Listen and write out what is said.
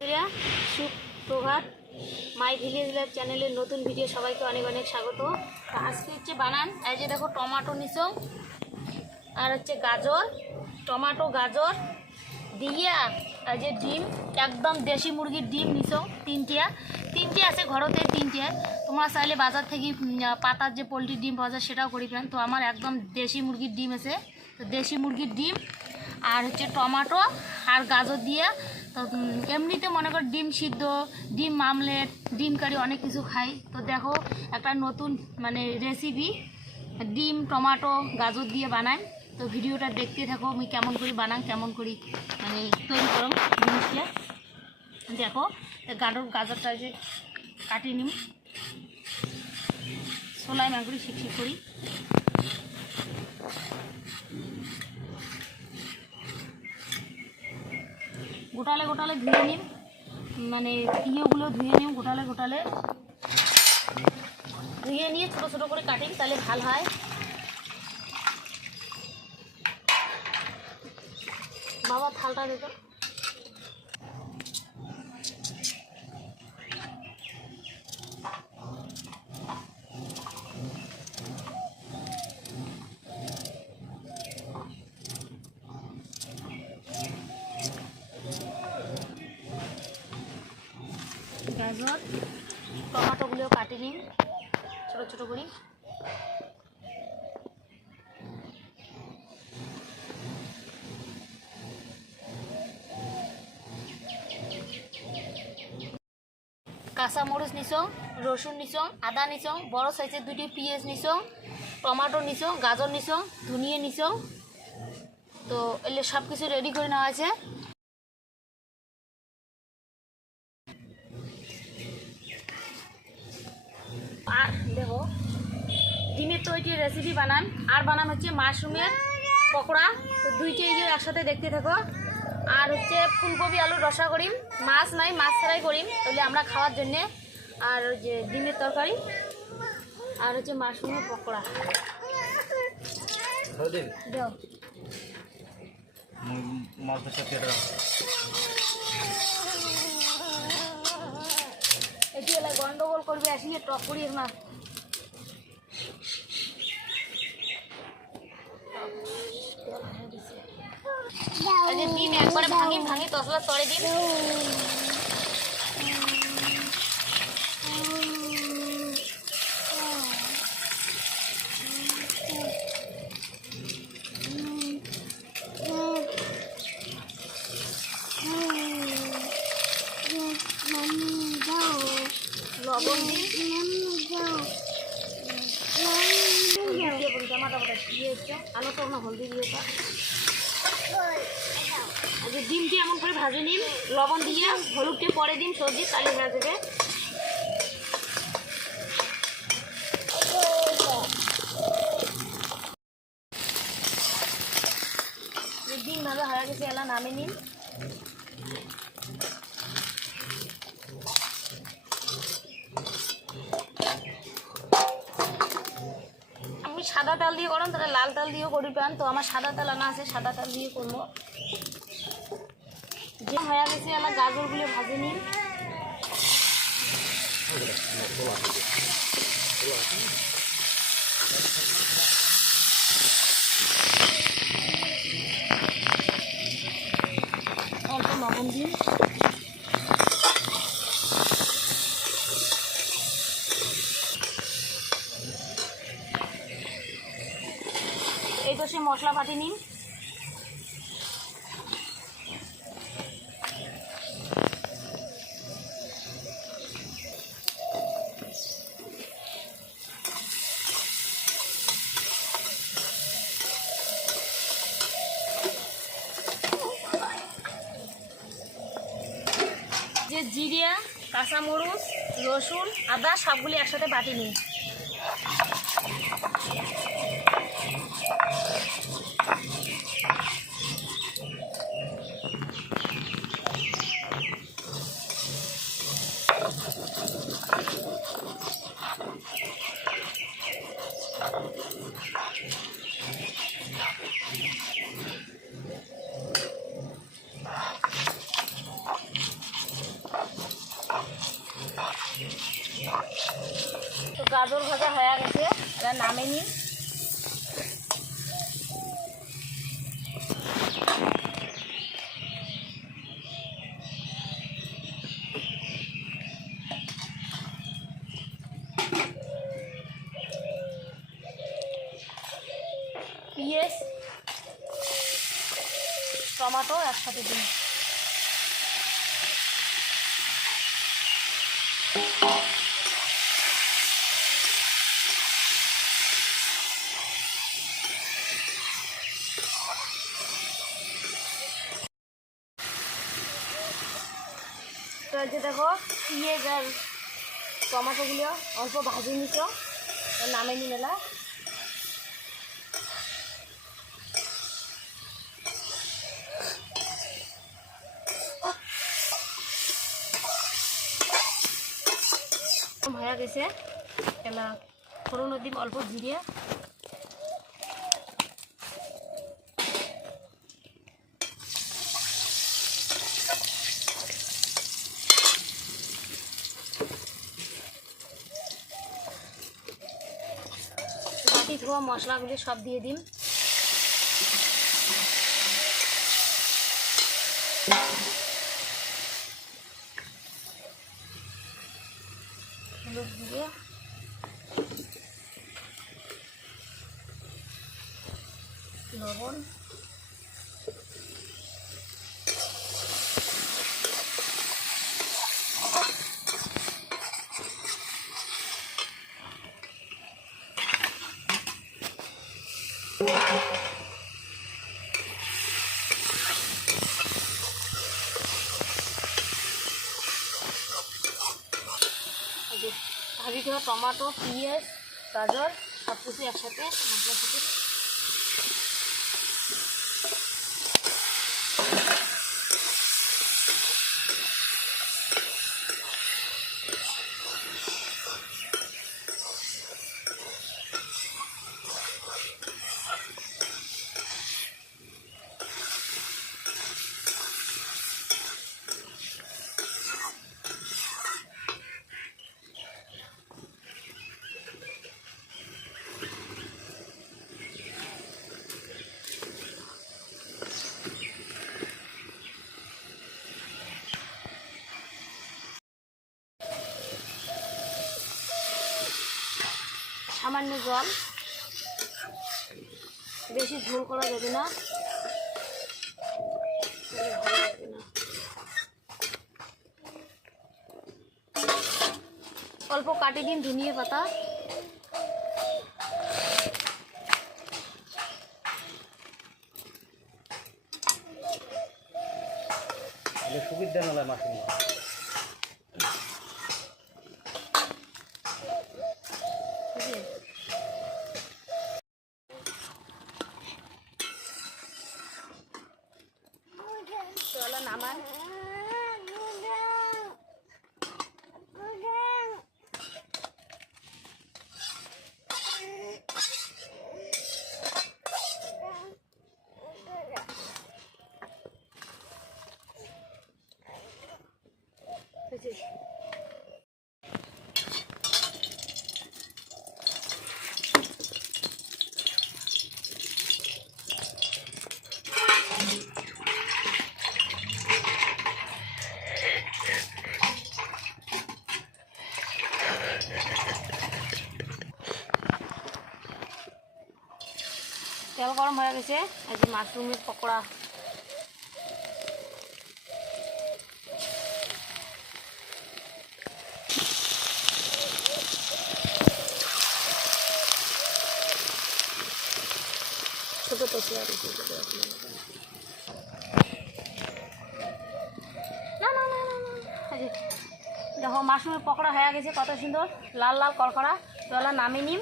সুপ্রভাত my village life চ্যানেলের নতুন ভিডিও সবাইকে অনেক অনেক স্বাগত। আজকে হচ্ছে বানান এই যে দেখো টমেটো নিছো আর হচ্ছে গাজর, টমেটো গাজর দিয়া এই যে ডিম, একদম দেশি মুরগির ডিম নিছো তিনটে আছে ঘরতে, তিনটে। তোমরা চাইলে বাজার থেকে পাতার যে পোলট্রির ডিম পাওয়া যায় সেটাও করিবেন। তো আমার একদম দেশি মুরগির ডিম আছে, তো দেশি মুরগির ডিম আর হচ্ছে টমেটো আর গাজর দিয়ে। তো এমনিতে মনে কর ডিম সিদ্ধ, ডিম আমলেট, ডিম কারি অনেক কিছু খাই। তো দেখো একটা নতুন মানে রেসিপি ডিম টমেটো গাজর দিয়ে বানাই। তো ভিডিওটা দেখতে থাকো আমি কেমন করি বানাই, কেমন করি মানে তৈরি করো জিনিসটা দেখো। গাজরটা যে কাটি নিম, সোলাই মাগুরি শিখশিখ করি। গোটালে গোটালে ধুয়ে নিম, মানে ইয়েগুলো ধুয়ে নিম গোটালে গোটালে ধুয়ে নিয়ে ছোটো ছোটো করে কাটিম, তাহলে ভাল হয়। বাবা থালটা দিত। গাজর টমেটোগুলো কাটি নিন ছোটো ছোটো করে। কাঁচা মরিচ নিছো, রসুন নিছো, আদা নিছো, বড় সাইজের দুটি পেঁয়াজ নিছো, টমেটো নিছো, গাজর নিছো, ধনিয়া নিছো। তো এলে সব কিছু রেডি করে নেওয়া আছে। আর দেখো ডিমের তো ওইটি রেসিপি বানান, আর বানান হচ্ছে মাশরুমের পকোড়া। তো দুইটাই একসাথে দেখতে থাকো। আর হচ্ছে ফুলকপি আলুর রসা করিম, মাছ নাই মাছ ছাড়াই করিম তাহলে আমরা খাওয়ার জন্যে। আর ওই যে ডিমের তরকারি আর হচ্ছে মাশরুমের পকোড়া। দাও এটি এলা গন্ডগোল করবে আসিয়ে টক করিস না। ডিম একবারে ভাঙি ভাঙি তসলা তরে দিন। লবণ দিন, টমাটো দিয়ে আলু তো না হলদি দিয়ে। আচ্ছা ডিমটি এমন করে ভাজে নিন, লবণ দিয়ে হলুদটি পরে দিন সবজি তাহলে হয়ে যাবে। ডিম ভাজা হয়ে গেছে, এলা নামে নিন। আমি সাদা তেল দিয়ে করুন, তাহলে লাল তেল দিয়েও করি পান। তো আমার সাদা তেল আনা আছে, সাদা তেল দিয়ে করবো। যে হয়ে গেছে এলা গাজরগুলো ভাজে নিন। অল্প লবণ দিন। এই তো সে মশলা বাটি নিন। যে জিরা, কাঁচামরিচ, রসুন, আদা সবগুলি একসাথে বাটি নিন। তো গাজর ভাজা হয়ে গেছে, এবার নামে নিই। পেঁয়াজ টমেটো একসাথে দিই। তো এই যে দেখো পেঁয়াজ আর টমেটোগুলো অল্প ভাজি নিছ, নামে নি মেলা। হয়ে গেছে, এলা ফোড়ন দিম অল্প জিরে, বাটি ধোয়া মশলাগুলি সব দিয়ে দিন। হলুদ দিয়ে লবণ, ভাজি দেওয়া টমেটো পেঁয়াজ গাজর সব কিছু একসাথে মশলার সাথে সামান্য জল, বেশি ঝোল করা যাবে না, ভালো লাগবে না। অল্প কাটি দিন ধনিয়া পাতা, সুবিধা নয় মাছ চলো নামান। তেল গরম হয়ে গেছে, এই যে মাশরুমের পকোড়া। ছোটো তসলা না না না দেখো মাশরুমের পকোড়া হয়ে গেছে, কত সুন্দর লাল লাল করকরা। চলো নামিয়ে নিম।